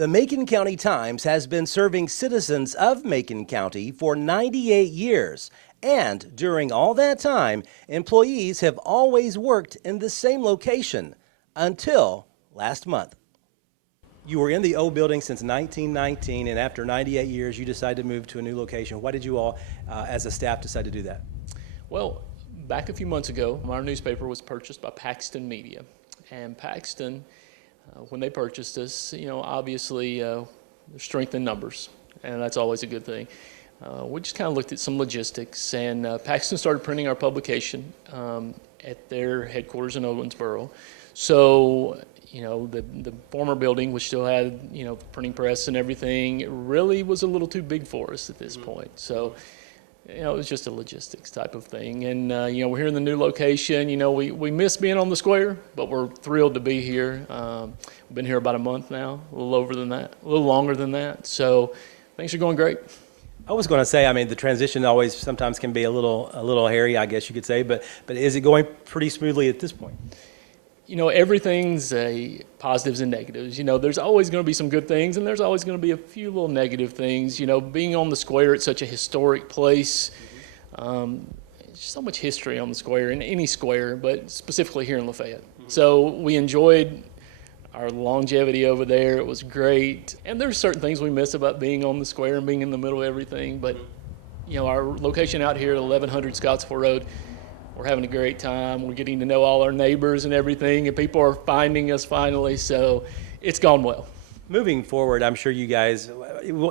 The Macon County Times has been serving citizens of Macon County for 98 years. And during all that time, employees have always worked in the same location until last month. You were in the old building since 1919, and after 98 years, you decided to move to a new location. Why did you all, as a staff, decide to do that? Well, back a few months ago, our newspaper was purchased by Paxton Media. And Paxton, when they purchased us, obviously there's strength in numbers, and that's always a good thing. We just kind of looked at some logistics, and Paxton started printing our publication at their headquarters in Owensboro. So, the former building, which still had, printing press and everything, it really was a little too big for us at this point. So, it was just a logistics type of thing. And, we're here in the new location. We miss being on the square, but we're thrilled to be here. We've been here about a month now, a little longer than that. So things are going great. I was going to say, the transition always sometimes can be a little hairy, I guess you could say, but is it going pretty smoothly at this point? Everything's positives and negatives. There's always going to be some good things, and there's always going to be a few little negative things. Being on the square at such a historic place, there's so much history on the square, in any square, but specifically here in Lafayette. So we enjoyed our longevity over there. It was great. And there's certain things we miss about being on the square and being in the middle of everything, but our location out here at 1100 Scottsville Road, we're having a great time. We're getting to know all our neighbors and everything, and people are finding us finally, so it's gone well. Moving forward, I'm sure you guys,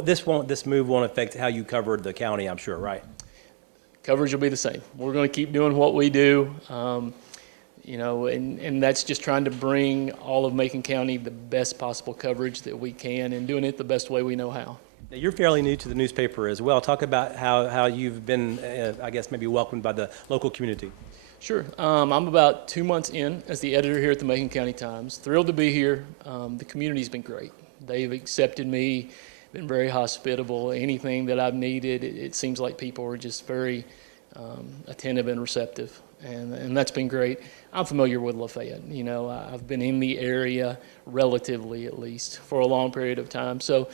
this move won't affect how you cover the county, I'm sure, right? Coverage will be the same. We're going to keep doing what we do, and that's just trying to bring all of Macon County the best possible coverage that we can, and doing it the best way we know how. Now, you're fairly new to the newspaper as well. Talk about how you've been, I guess, maybe welcomed by the local community. Sure. I'm about 2 months in as the editor here at the Macon County Times. Thrilled to be here. The community's been great. They've accepted me, been very hospitable. Anything that I've needed, it seems like people are just very attentive and receptive, and that's been great. I'm familiar with Lafayette. I've been in the area, relatively at least, for a long period of time. So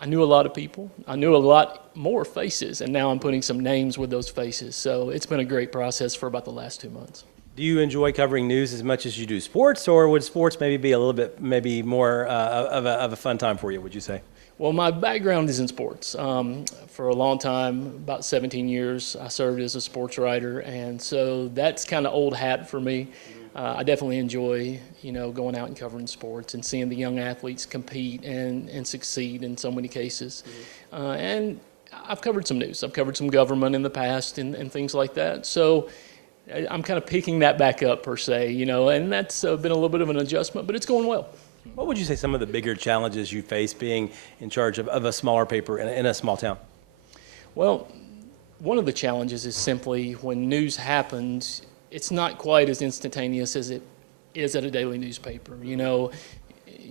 I knew a lot of people. I knew a lot more faces, and now I'm putting some names with those faces. So it's been a great process for about the last 2 months. Do you enjoy covering news as much as you do sports, or would sports maybe be a little bit more of a fun time for you, would you say? Well, my background is in sports. For a long time, about 17 years, I served as a sports writer, and so that's kind of old hat for me. I definitely enjoy, going out and covering sports and seeing the young athletes compete and succeed in so many cases. And I've covered some news. I've covered some government in the past and things like that. So I'm kind of picking that back up, per se, and that's been a little bit of an adjustment, but it's going well. What would you say some of the bigger challenges you face being in charge of a smaller paper in a small town? Well, one of the challenges is simply when news happens, it's not quite as instantaneous as it is at a daily newspaper.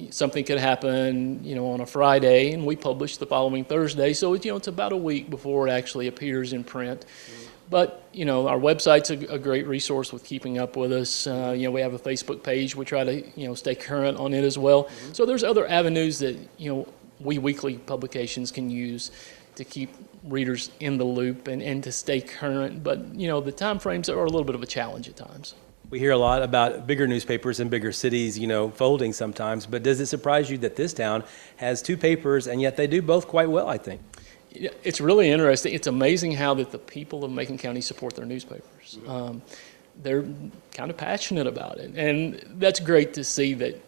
Something could happen, on a Friday, and we publish the following Thursday. So, it's about a week before it actually appears in print. But, our website's a great resource with keeping up with us. We have a Facebook page. We try to, stay current on it as well. So there's other avenues that, we weekly publications can use to keep readers in the loop and to stay current. But, the time frames are a little bit of a challenge at times. We hear a lot about bigger newspapers in bigger cities, folding sometimes. But does it surprise you that this town has two papers, and yet they do both quite well, I think? It's really interesting. It's amazing how that the people of Macon County support their newspapers. They're kind of passionate about it. And that's great to see that,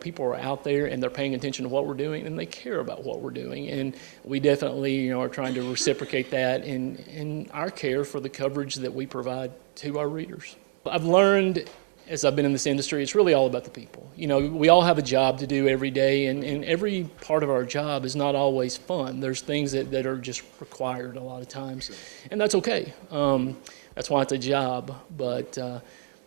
people are out there and they're paying attention to what we're doing and they care about what we're doing. And we definitely, are trying to reciprocate that in our care for the coverage that we provide to our readers. I've learned, as I've been in this industry, it's really all about the people. We all have a job to do every day, and every part of our job is not always fun. There's things that are just required a lot of times, and that's okay. That's why it's a job, but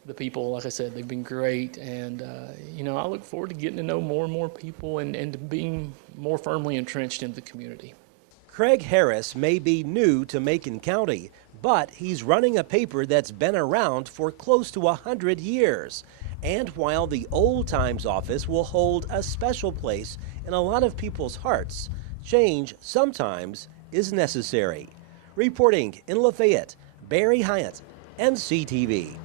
the people, like I said, they've been great, and I look forward to getting to know more and more people and to being more firmly entrenched in the community. Craig Harris may be new to Macon County, but he's running a paper that's been around for close to 100 years. And while the Old Times office will hold a special place in a lot of people's hearts, change sometimes is necessary. Reporting in Lafayette, Barry Hyatt, NCTV.